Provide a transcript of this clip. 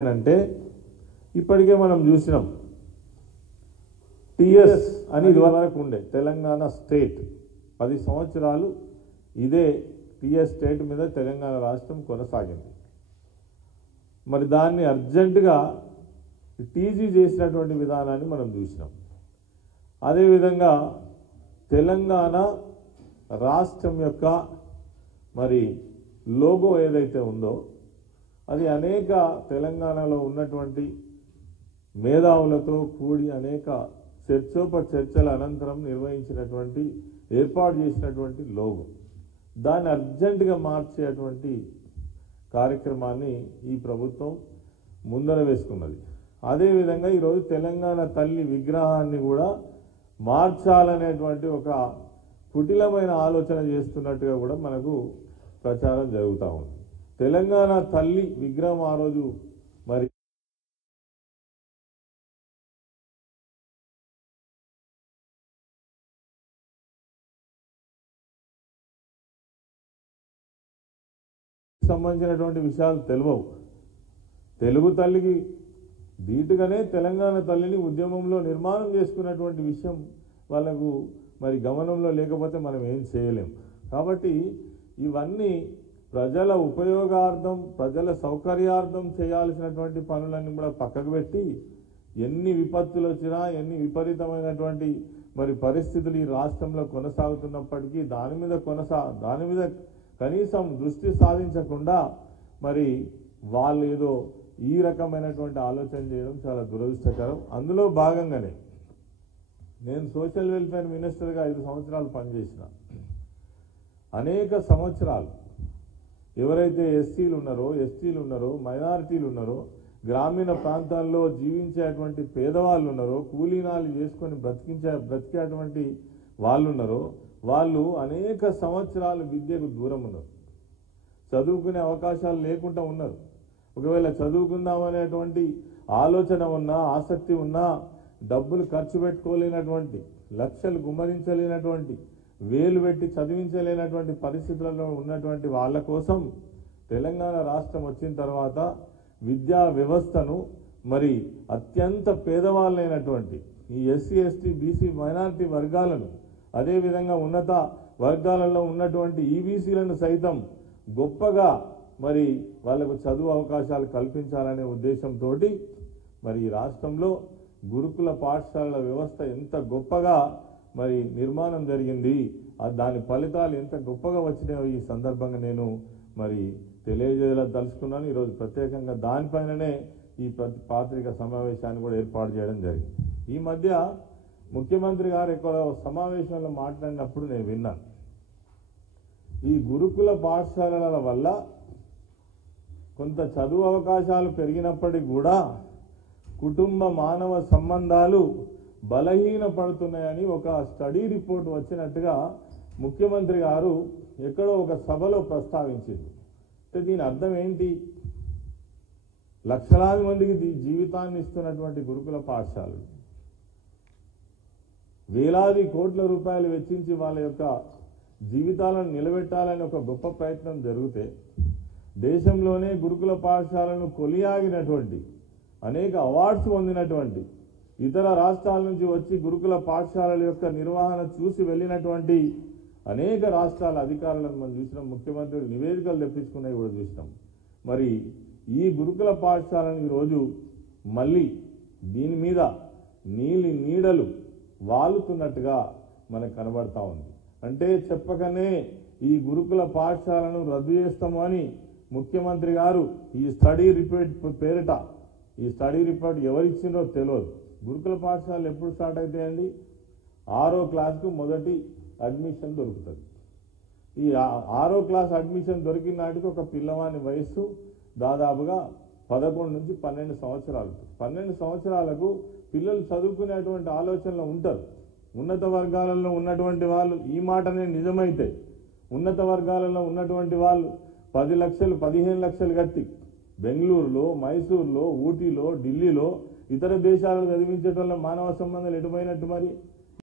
అంటే ఇప్పటికే మనం చూసినాం టిఎస్ అని ఇదివరకు ఉండే తెలంగాణ స్టేట్ 10 సంవత్సరాలు ఇదే టిఎస్ స్టేట్ మీద తెలంగాణ రాష్ట్రం కొనసాగింది. మరి దాన్ని అర్జెంటుగా టీజీ చేసినటువంటి విధానాన్ని మనం చూసినాం. అదేవిధంగా తెలంగాణ రాష్ట్రం యొక్క మరి లోగో ఏదైతే ఉందో అది అనేక తెలంగాణలో ఉన్నటువంటి మేధావులతో కూడి అనేక చర్చల అనంతరం నిర్వహించినటువంటి ఏర్పాటు చేసినటువంటి లోగో దాన్ని అర్జెంటుగా మార్చేటువంటి కార్యక్రమాన్ని ఈ ప్రభుత్వం ముందర వేసుకున్నది. అదేవిధంగా ఈరోజు తెలంగాణ తల్లి విగ్రహాన్ని కూడా మార్చాలనేటువంటి ఒక కుటిలమైన ఆలోచన చేస్తున్నట్టుగా కూడా మనకు ప్రచారం జరుగుతూ ఉంది. తెలంగాణ తల్లి విగ్రహం ఆ రోజు మరి సంబంధించినటువంటి విషయాలు తెలియవు. తెలుగు తల్లికి ధీటుగానే తెలంగాణ తల్లిని ఉద్యమంలో నిర్మాణం చేసుకున్నటువంటి విషయం వాళ్ళకు మరి గమనంలో లేకపోతే మనం ఏం చేయలేం. కాబట్టి ఇవన్నీ ప్రజల ఉపయోగార్థం ప్రజల సౌకర్యార్థం చేయాల్సినటువంటి పనులన్నీ కూడా పక్కకు పెట్టి ఎన్ని విపత్తులు వచ్చినా ఎన్ని విపరీతమైనటువంటి మరి పరిస్థితులు ఈ రాష్ట్రంలో కొనసాగుతున్నప్పటికీ దాని మీద కనీసం దృష్టి సాధించకుండా మరి వాళ్ళు ఏదో ఈ రకమైనటువంటి ఆలోచన చేయడం చాలా దురదృష్టకరం. అందులో భాగంగానే నేను సోషల్ వెల్ఫేర్ మినిస్టర్గా 5 సంవత్సరాలు పనిచేసిన. అనేక సంవత్సరాలు ఎవరైతే ఎస్సీలు ఉన్నారో మైనారిటీలు ఉన్నారో గ్రామీణ ప్రాంతాల్లో జీవించేటువంటి పేదవాళ్ళు ఉన్నారో కూలీనాలు చేసుకొని బ్రతికేటువంటి వాళ్ళు ఉన్నారో వాళ్ళు అనేక సంవత్సరాలు విద్యకు దూరం ఉన్నారు. చదువుకునే అవకాశాలు లేకుండా ఉన్నారు. ఒకవేళ చదువుకుందామనేటువంటి ఆలోచన ఉన్నా ఆసక్తి ఉన్నా డబ్బులు ఖర్చు పెట్టుకోలేనటువంటి లక్షలు గుమ్మరించలేనటువంటి వేలు పెట్టి చదివించలేనటువంటి పరిస్థితులలో ఉన్నటువంటి వాళ్ళ కోసం తెలంగాణ రాష్ట్రం వచ్చిన తర్వాత విద్యా వ్యవస్థను మరి అత్యంత పేదవాళ్ళైనటువంటి ఈ ఎస్సీ ఎస్టీ బీసీ మైనారిటీ వర్గాలను అదేవిధంగా ఉన్నత వర్గాలలో ఉన్నటువంటి ఈబీసీలను సైతం గొప్పగా మరి వాళ్లకు చదువు అవకాశాలు కల్పించాలనే ఉద్దేశంతో మరి ఈ రాష్ట్రంలో గురుకుల పాఠశాలల వ్యవస్థ ఎంత గొప్పగా మరి నిర్మాణం జరిగింది, దాని ఫలితాలు ఎంత గొప్పగా వచ్చినాయో ఈ సందర్భంగా నేను మరి తెలియజేయదలుచుకున్నాను. ఈరోజు ప్రత్యేకంగా దానిపైననే ఈ పత్రికా సమావేశాన్ని కూడా ఏర్పాటు చేయడం జరిగింది. ఈ మధ్య ముఖ్యమంత్రి గారు ఇక్కడ సమావేశంలో మాట్లాడినప్పుడు నేను విన్నాను, ఈ గురుకుల పాఠశాలల వల్ల కొంత చదువు అవకాశాలు పెరిగినప్పటికీ కూడా కుటుంబ మానవ సంబంధాలు బలహీనపడుతున్నాయని ఒక స్టడీ రిపోర్ట్ వచ్చినట్టుగా ముఖ్యమంత్రి గారు ఎక్కడో ఒక సభలో ప్రస్తావించింది. అంటే దీని అర్థం ఏంటి? లక్షలాది మందికి జీవితాన్ని ఇస్తున్నటువంటి గురుకుల పాఠశాలలు వేలాది కోట్ల రూపాయలు వెచ్చించి వాళ్ళ యొక్క జీవితాలను నిలబెట్టాలని ఒక గొప్ప ప్రయత్నం జరిగితే దేశంలోనే గురుకుల పాఠశాలను కొలియాగినటువంటి అనేక అవార్డ్స్ పొందినటువంటి ఇతర రాష్ట్రాల నుంచి వచ్చి గురుకుల పాఠశాలల యొక్క నిర్వహణ చూసి వెళ్ళినటువంటి అనేక రాష్ట్రాల అధికారులను మనం చూసినాం. ముఖ్యమంత్రి నివేదికలు తెప్పించుకున్నవి కూడా చూసినాం. మరి ఈ గురుకుల పాఠశాలను ఈరోజు మళ్ళీ దీని మీద నీడలు వాలుతున్నట్టుగా మనకు కనబడతా ఉంది. అంటే చెప్పకనే ఈ గురుకుల పాఠశాలను రద్దు చేస్తాము అని ముఖ్యమంత్రి గారు ఈ స్టడీ రిపోర్ట్ పేరిట ఈ స్టడీ రిపోర్ట్ ఎవరిచ్చిందో తెలియదు. గురుకుల పాఠశాలలు ఎప్పుడు స్టార్ట్ అవుతాయండి? 6వ క్లాస్కు మొదటి అడ్మిషన్ దొరుకుతుంది. ఈ 6వ క్లాస్ అడ్మిషన్ దొరికిన నాటికి ఒక పిల్లవాని వయస్సు దాదాపుగా 11 నుంచి 12 సంవత్సరాలు. 12 సంవత్సరాలకు పిల్లలు చదువుకునేటువంటి ఆలోచనలో ఉంటారు. ఉన్నత వర్గాలలో ఉన్నటువంటి వాళ్ళు ఈ మాటనే నిజమైతే ఉన్నత వర్గాలలో ఉన్నటువంటి వాళ్ళు 10 లక్షలు 15 లక్షలు కట్టి బెంగళూరులో మైసూరులో ఊటీలో ఢిల్లీలో ఇతర దేశాలను చదివించడం వల్ల మానవ సంబంధాలు ఎటుపోయినట్టు మరి